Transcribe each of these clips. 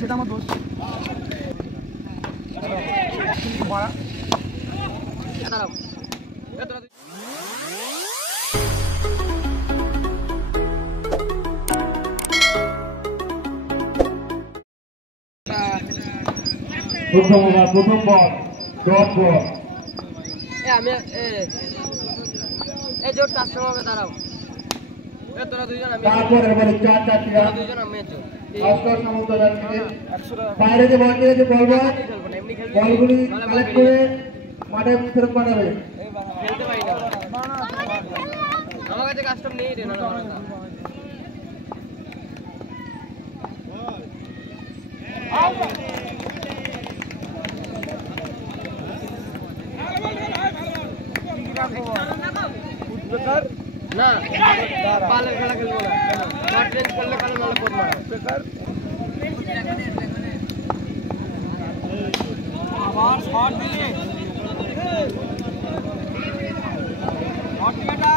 সেটা আমার দোষ। মারা প্রথম বল ডট বল। আমি এই জোট কাস্টম হবে দাঁড়াও। তোরা দুইজন আমি তারপরে বলে 4-4 রান দুইজন আমি অস্কার সামন্তরার থেকে বাইরে যে বল দিয়ে যে বলগুলি কালেক্ট করে মাঠে ফেরত পাঠাবে। খেলতে পারি না আমার কাছে কাস্টম নেই রে। না না পালের খেলা খেলবো না। শর্ট রেঞ্জ করলে কালো নালে পড়বো না। আবার শট দিলে শট দিটা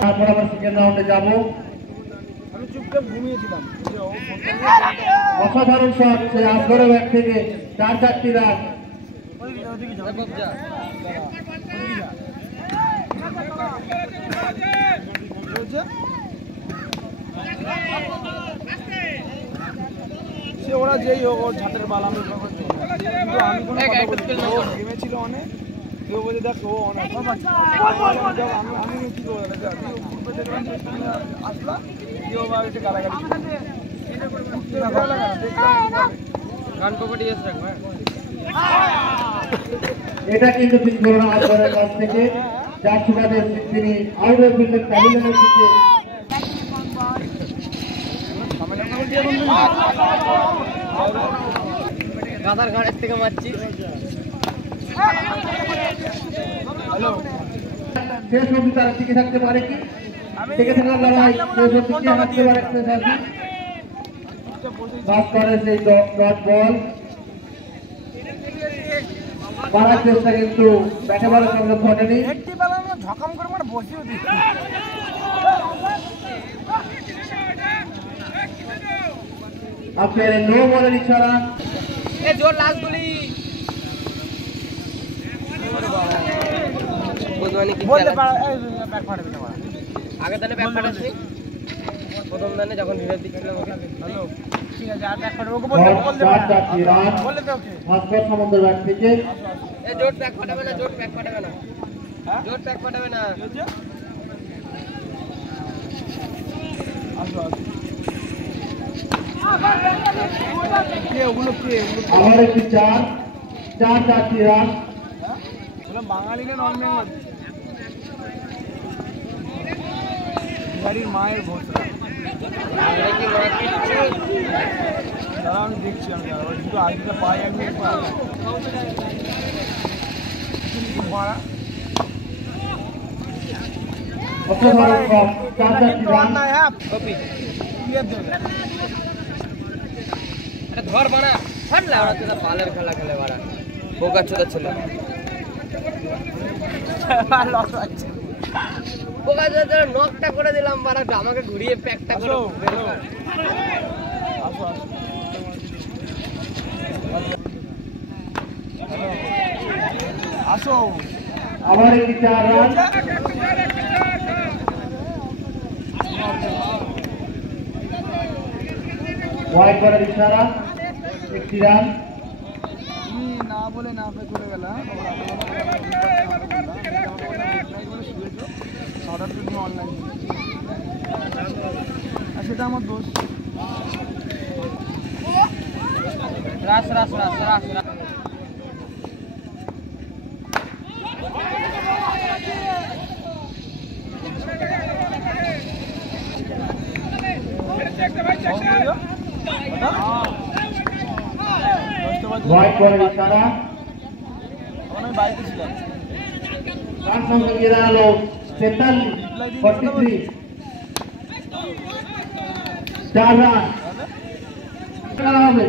তারপর আমরা সেকেন্ড রাউন্ডে যাব। আমি চুপচাপ ঘুমিয়েছিলাম। অসাধারণ শট সেই আসগরের ব্যাট থেকে 4-4 রান। সে ওরা যেই হোক ওর ছাতের বাল আমি ছিল অনেক কেউ বলে দেখ ও অনেক আমি কি আসলাম কেউ বাড়িতে গালাগালি এটা কিন্তু বিস্ফোরণ আসগরের কাছ থেকে, যার সুবাদে তিনি আউটের ফিল্ডের প্যাভিলিয়নের দিকে গাদার ঘাড়ের থেকে মারছি। শেষ অবধি তারা টিকে থাকতে পারে কি? টিকে থাকার লড়াই শেষ অবধি কে হারতে পারে? পাস করে সেই ডট বল মারার চেষ্টা, কিন্তু ব্যাটে বলের সঙ্গে ঘটেনি। ঝকাম করে মানে বসিয়ে দিই। আপনার নো বলের ইশারা। এ জোর লাস্ট গুলি বুঝবানি কি বলতে পারে এই ব্যাক ফাটাবে না। আগে দানে ব্যাক ফাটাচ্ছি প্রথম দানে যখন রিভাইভ দিচ্ছিলাম ওকে। হ্যালো ঠিক আছে আর ব্যাক ফাটাবে ওকে বলতে রান বলে দে ওকে। ভাস্কর সামন্তের ব্যাট থেকে এ জোর ব্যাক ফাটাবে না, জোর ব্যাক ফাটাবে না, জোর ব্যাক ফাটাবে না। আসো আসো কে ওগুলো আবার একটি 4-4 রান। বাঙালি না নন বেঙ্গল গাড়ির মায়ের ভোসরা দাঁড়া আমি দেখছি। আমি দুটো আজকে পাই আমি মারা অসাধারণ কম 4-4 রান। কপি এটা ধর বানা ফাটলা ওরা তো পালের খেলা খেলে বাড়া বোকা ছোট ছেলে বোকা ছোট নকটা করে দিলাম বাড়া আমাকে ঘুরিয়ে প্যাকটা করে আসো আবার একটি 4 রান। ওয়াইড বলের ইশারা, একটি রান। তুমি না বলে না পেয়ে চলে গেলা অনলাইন আর সেটা আমার দোষ। রাস রাস রাস রাস রাস ওয়াইড বলের ইশারা। আমি বাড়িতে ছিলাম। রান সংখ্যা গিয়ে দাঁড়ালো 43-43। 4 রান খেলা হবে।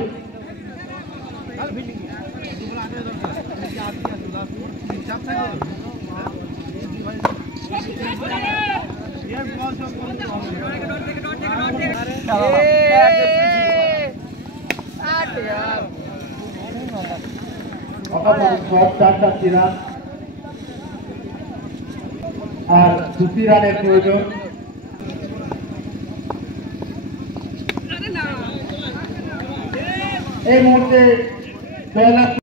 সব 4 রান আর 2 রানের প্রয়োজন। এই মুহূর্তে জয়লাভ